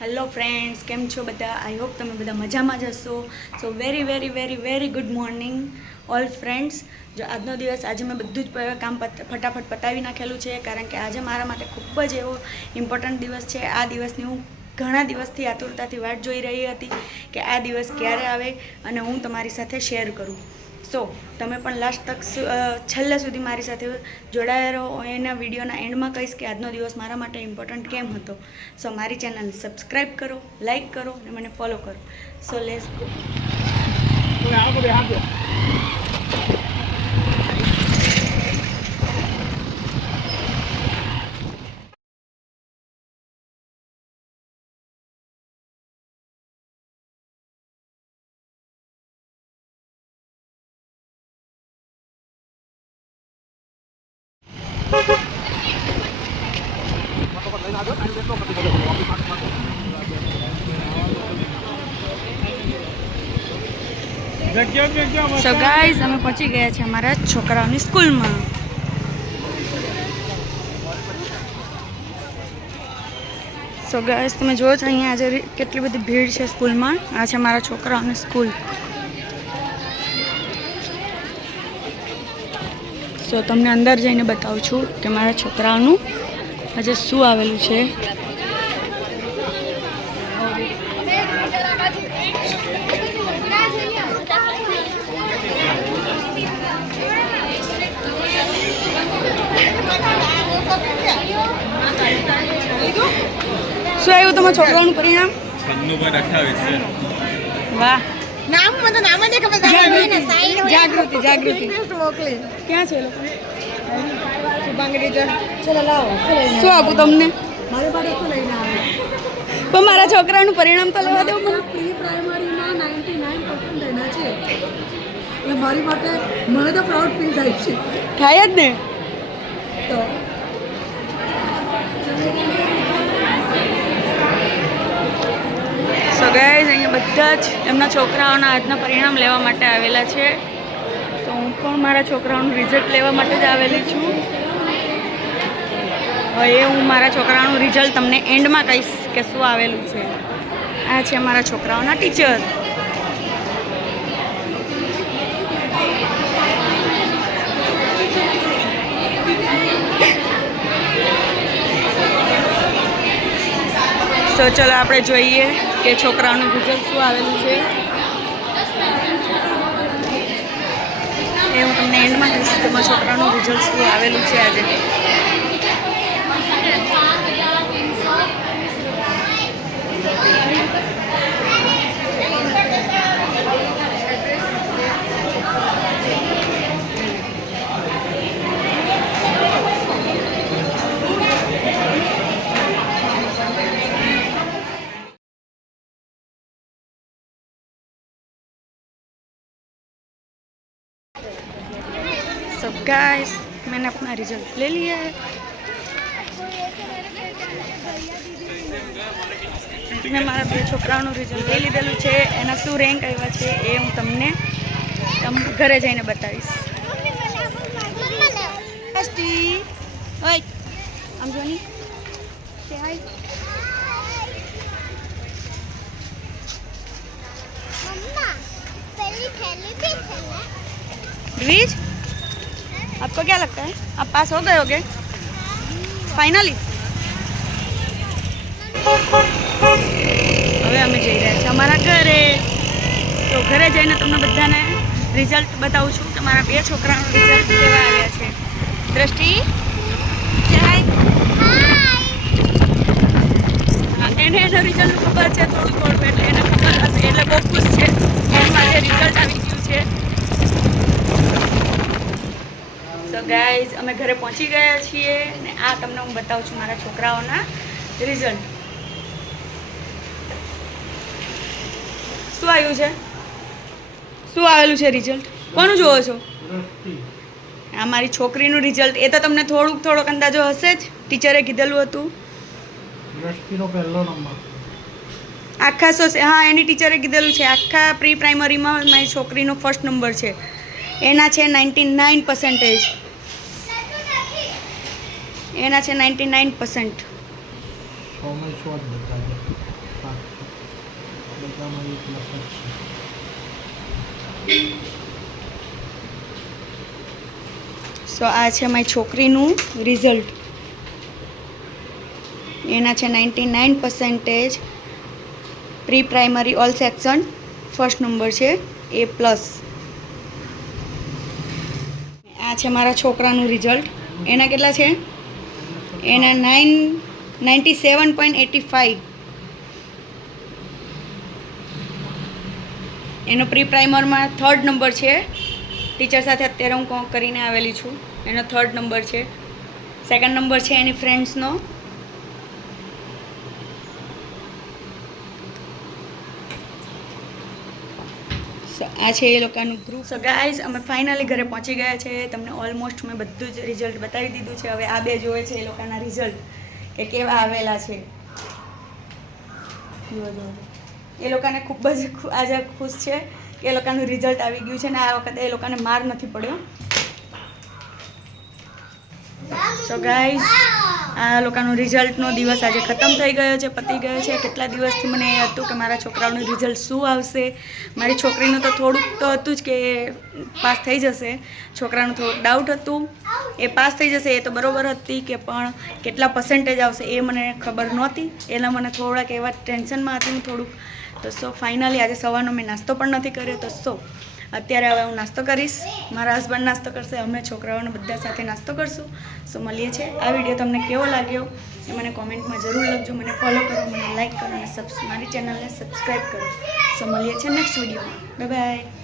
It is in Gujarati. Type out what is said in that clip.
હેલો ફ્રેન્ડ્સ, કેમ છો બધા? આઈ હોપ તમે બધા મજામાં જ હશો. સો very very very very good morning all friends. જો આજનો દિવસ, આજે મેં બધું જ કામ ફટાફટ પતાવી નાખેલું છે, કારણ કે આજે મારા માટે ખૂબ જ એવો ઇમ્પોર્ટન્ટ દિવસ છે. આ દિવસની હું ઘણા દિવસથી આતુરતાથી વાટ જોઈ રહી હતી કે આ દિવસ ક્યારે આવે અને હું તમારી સાથે શેર કરું. સો તમે પણ લાસ્ટ તક છેલ્લે સુધી મારી સાથે જોડાયા રહો. એના વિડીયોના એન્ડમાં કહીશ કે આજનો દિવસ મારા માટે ઇમ્પોર્ટન્ટ કેમ હતો. સો મારી ચેનલ સબસ્ક્રાઈબ કરો, લાઈક કરો અને મને ફોલો કરો. So let's go. So guys, અમે પહોંચી ગયા છે અમારા છોકરાઓની સ્કૂલમાં. સો ગાઈઝ, તમે જુઓ છો અહીંયા આજે કેટલી બધી ભીડ છે સ્કૂલમાં. આ છે મારા છોકરાઓની સ્કૂલ. સો તમને અંદર જઈને બતાવું છું કે મારા છોકરાઓનું આજે શું આવેલું છે. શું આવ્યું તમારા છોકરાનું પરિણામ? 96.28. વાહ. નામ મને નામ જ ખબર જાગૃતિ જાગૃતિ મોકલી ક્યાં છે એ લોકો? શુભાંગી ચલો લાવો શું આપું તમને? મારી પાસે શું લઈને આવે પણ મારા છોકરાનું પરિણામ તો લેવા દો. પ્રી પ્રાઇમરીમાં 99% એના છે એટલે મારી માટે મને તો પ્રાઉડ ફીલ થાય છે. થાય જ ને. તો સો ગાઈઝ, અહીંયા બધા જ એમના છોકરાઓના આજના પરિણામ લેવા માટે આવેલા છે. તો હું પણ મારા છોકરાઓનું રિઝલ્ટ લેવા માટે જ આવેલી છું. હવે હું મારા છોકરાઓનું રિઝલ્ટ તમને એન્ડમાં કહીશ કે શું આવેલું છે. આ છે મારા છોકરાઓના ટીચર. તો ચલો આપણે જોઈએ કે છોકરાઓનું રિઝલ્ટ શું આવેલું છે. એ હું તમને એન્ડમાં કહીશ કે મારા છોકરાનું રિઝલ્ટ શું આવેલું છે આજે. So guys, मैंने अपना रिजल्ट ले लिया है. મેં મારા બે છોકરાઓનું રિઝલ્ટ લઈ લીધેલું છે. એના શું રેન્ક આવ્યા છે એ હું તમને ઘરે જઈને બતાવીશ. ઓય આમ જો ની સે હાય. द्विज, आपको क्या लगता है आप पास हो गए होगे फाइनली? હવે અમે જઈ રહ્યા છીએ અમારા ઘરે. તો ઘરે જઈને તમને બધાને રિઝલ્ટ બતાવું છું કે મારા બે છોકરાનું રિઝલ્ટ કેવા આવ્યા છે. દ્રષ્ટિ એને એનું રિઝલ્ટ ખબર છે થોડું એટલે એને ખબર હશે એટલે બહુ ખુશ છે. એનું આજે રિઝલ્ટ આવી ગયું છે. સો ગાઈઝ, અમે ઘરે પહોંચી ગયા છીએ અને આ તમને હું બતાવું છું મારા છોકરાઓના રિઝલ્ટ. શું આવ્યું છે? શું આવેલું છે રિઝલ્ટ? કોનું જોવો છો? આ મારી છોકરીનું રિઝલ્ટ. એ તો તમને થોડોક અંદાજો હશે જ, ટીચરે કીધેલું હતું. દ્રષ્ટિનો પહેલો નંબર આખા હા, એની ટીચરે કીધેલું છે આખા પ્રી પ્રાઇમરીમાં મારી છોકરીનો ફર્સ્ટ નંબર છે. એના છે 99%. એના છે 99%. સૌમ્ય સો જ બધા છે 700 બધામાં એ પ્લસ જ છે. સો આ છે મારી છોકરીનું રિઝલ્ટ. એના છે 99% pre primary all section first number છે A+. આ છે મારા છોકરાનું રિઝલ્ટ. એના કેટલા છે? એના 97.85. એનો પ્રી પ્રાઇમરમાં 3rd નંબર છે. ટીચર સાથે અત્યારે હું કરીને આવેલી છું. એનો 3rd નંબર છે. 2nd નંબર છે એની ફ્રેન્ડ્સનો. આ છે એ લોકોનું ગ્રુપ. સો ગાઈઝ અમે ફાઇનલી ઘરે પહોંચી ગયા છે. તમને ઓલમોસ્ટ મેં બધું જ રિઝલ્ટ બતાવી દીધું છે. હવે આ બે જોવે છે એ લોકોના રિઝલ્ટ કે કેવા આવેલા છે. એ લોકોને ખૂબ જ આજે ખુશ છે કે એ લોકોનું રિઝલ્ટ આવી ગયું છે ને આ વખતે એ લોકોને માર નથી પડ્યો. સો ગાઈઝ આ લોકોનું રિઝલ્ટનો દિવસ આજે ખતમ થઈ ગયો છે, પતી ગયો છે. કેટલા દિવસથી મને એ હતું કે મારા છોકરાઓનું રિઝલ્ટ શું આવશે. મારી છોકરીનું તો થોડુંક તો હતું જ કે પાસ થઈ જશે. છોકરાનું થોડુંક ડાઉટ હતું. એ પાસ થઈ જશે એ તો બરાબર હતી કે પણ કેટલા પર્સન્ટેજ આવશે એ મને ખબર નહોતી. એના મને થોડાક એવા ટેન્શનમાં હતી હું થોડુંક. તો સો ફાઇનલી આજે સવારનો મેં નાસ્તો પણ નથી કર્યો. તો સો અત્યારે હવે હું નાસ્તો કરીશ. મારા હસબન્ડ નાસ્તો કરશે, અમે છોકરાઓને બધા સાથે નાસ્તો કરશું. સો મળીએ છીએ. આ વિડીયો તમને કેવો લાગ્યો એ મને કોમેન્ટમાં જરૂર લખજો. મને ફોલો કરો, મને લાઇક કરો અને મારી ચેનલને સબસ્ક્રાઈબ કરો. સો મળીએ છીએ નેક્સ્ટ વિડીયોમાં. Bye bye.